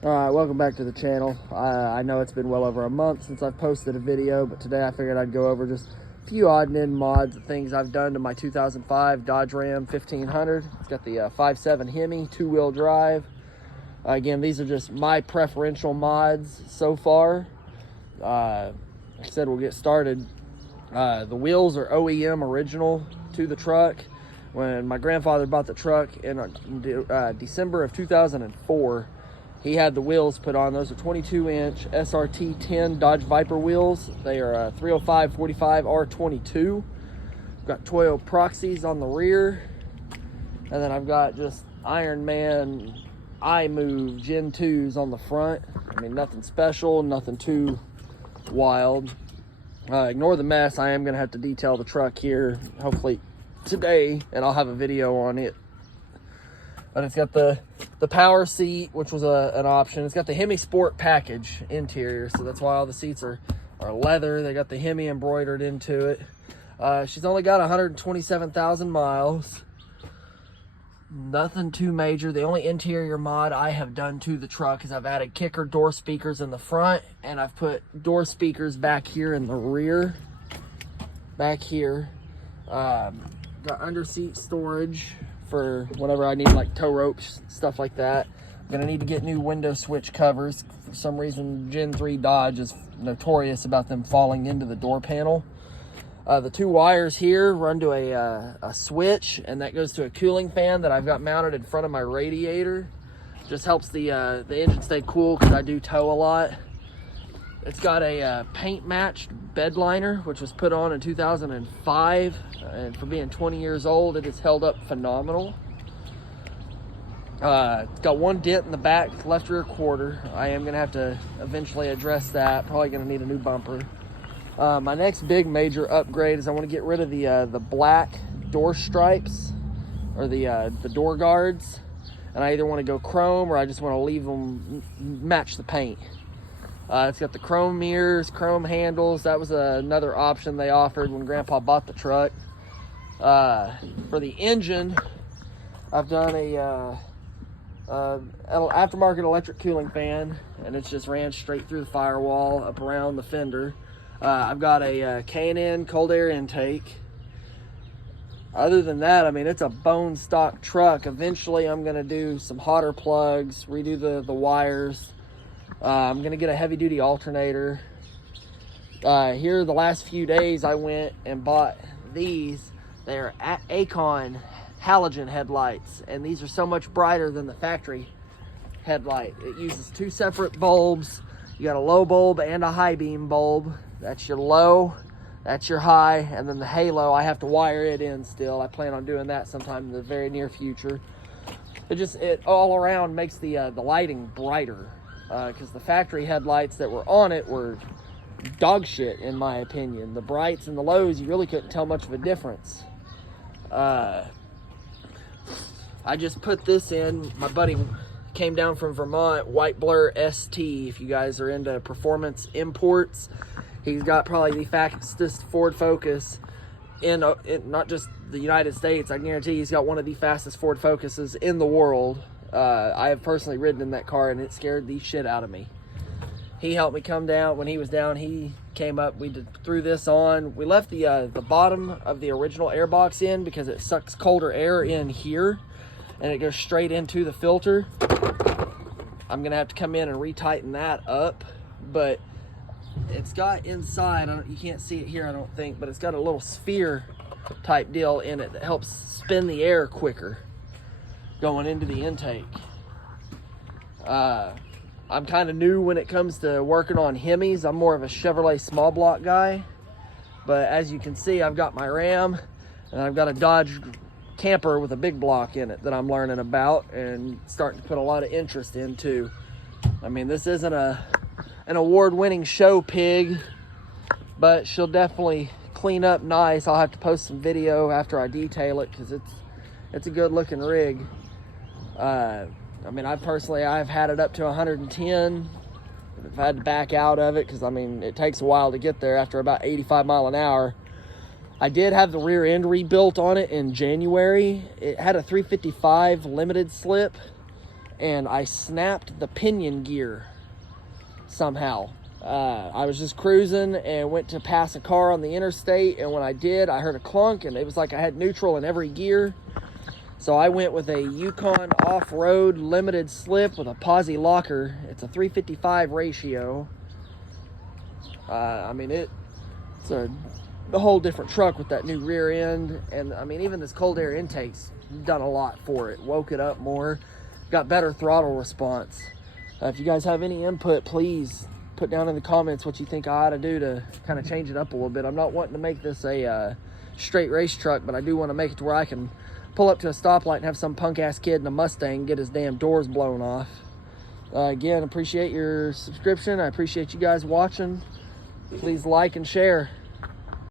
Alright, welcome back to the channel. I know it's been well over a month since I've posted a video, but today I figured I'd go over just a few odd and end mods and things I've done to my 2005 Dodge Ram 1500. It's got the 5.7 Hemi, two-wheel drive. Again, these are just my preferential mods so far. Like I said, we'll get started. The wheels are OEM original to the truck. When my grandfather bought the truck in December of 2004, he had the wheels put on. Those are 22-inch SRT 10 Dodge Viper wheels. They are 305 45 R22. Got Toyo Proxies on the rear. And then I've got just Iron Man iMove Gen 2s on the front. I mean, nothing special, nothing too wild. Ignore the mess. I am going to have to detail the truck here, hopefully today, and I'll have a video on it. But it's got the power seat, which was an option. It's got the Hemi Sport package interior, so that's why all the seats are leather. They got the Hemi embroidered into it. She's only got 127,000 miles. Nothing too major. The only interior mod I have done to the truck is I've added kicker door speakers in the front, and I've put door speakers back here in the rear. Back here. Got under seat storage for whenever I need like tow ropes, stuff like that. I'm gonna need to get new window switch covers. For some reason, Gen 3 Dodge is notorious about them falling into the door panel. The two wires here run to a switch, and that goes to a cooling fan that I've got mounted in front of my radiator. Just helps the engine stay cool because I do tow a lot. It's got a paint matched bed liner, which was put on in 2005, and for being 20 years old, it has held up phenomenal. It's got one dent in the back, left rear quarter. I am gonna have to eventually address that. Probably gonna need a new bumper. My next big major upgrade is I want to get rid of the black door stripes, or the door guards, and I either want to go chrome or I just want to leave them match the paint. It's got the chrome mirrors, chrome handles. That was another option they offered when Grandpa bought the truck. For the engine, I've done a aftermarket electric cooling fan, and it's just ran straight through the firewall up around the fender. I've got a K&N cold air intake. Other than that, I mean, it's a bone stock truck. Eventually, I'm going to do some hotter plugs, redo the wires. I'm going to get a heavy-duty alternator. Here, the last few days, I went and bought these. They're Acon halogen headlights, and these are so much brighter than the factory headlight. It uses two separate bulbs. You got a low bulb and a high beam bulb. That's your low, that's your high, and then the halo, I have to wire it in still. I plan on doing that sometime in the very near future. It all around makes the lighting brighter. Because the factory headlights that were on it were dog shit, in my opinion. The brights and the lows, you really couldn't tell much of a difference. I just put this in. My buddy came down from Vermont, White Blur ST, if you guys are into performance imports. He's got probably the fastest Ford Focus in not just the United States. I guarantee he's got one of the fastest Ford Focuses in the world. I have personally ridden in that car, and it scared the shit out of me. He helped me come down. When he was down, he came up. We threw this on. We left the bottom of the original air box in because it sucks colder air in here, and it goes straight into the filter. I'm going to have to come in and retighten that up, but it's got inside, you can't see it here, I don't think, but it's got a little sphere type deal in it that helps spin the air quicker going into the intake. I'm kind of new when it comes to working on Hemis. I'm more of a Chevrolet small block guy, but as you can see, I've got my Ram and I've got a Dodge camper with a big block in it that I'm learning about and starting to put a lot of interest into. I mean, this isn't an award-winning show pig, but she'll definitely clean up nice. I'll have to post some video after I detail it because it's a good looking rig. I mean, I've had it up to 110. I've had to back out of it because, I mean, it takes a while to get there after about 85 miles an hour. I did have the rear end rebuilt on it in January. It had a 355 limited slip, and I snapped the pinion gear somehow. I was just cruising and went to pass a car on the interstate, and when I did, I heard a clunk, and it was like I had neutral in every gear. So I went with a Yukon off-road limited slip with a posi locker. It's a 355 ratio. I mean, it's a whole different truck with that new rear end, and I mean, even this cold air intake's done a lot for it. Woke it up more, got better throttle response. If you guys have any input, please put down in the comments what you think I ought to do to kind of change it up a little bit. I'm not wanting to make this a straight race truck, but I do want to make it to where I can pull up to a stoplight and have some punk ass kid in a Mustang get his damn doors blown off. Again, appreciate your subscription. I appreciate you guys watching. Please like and share.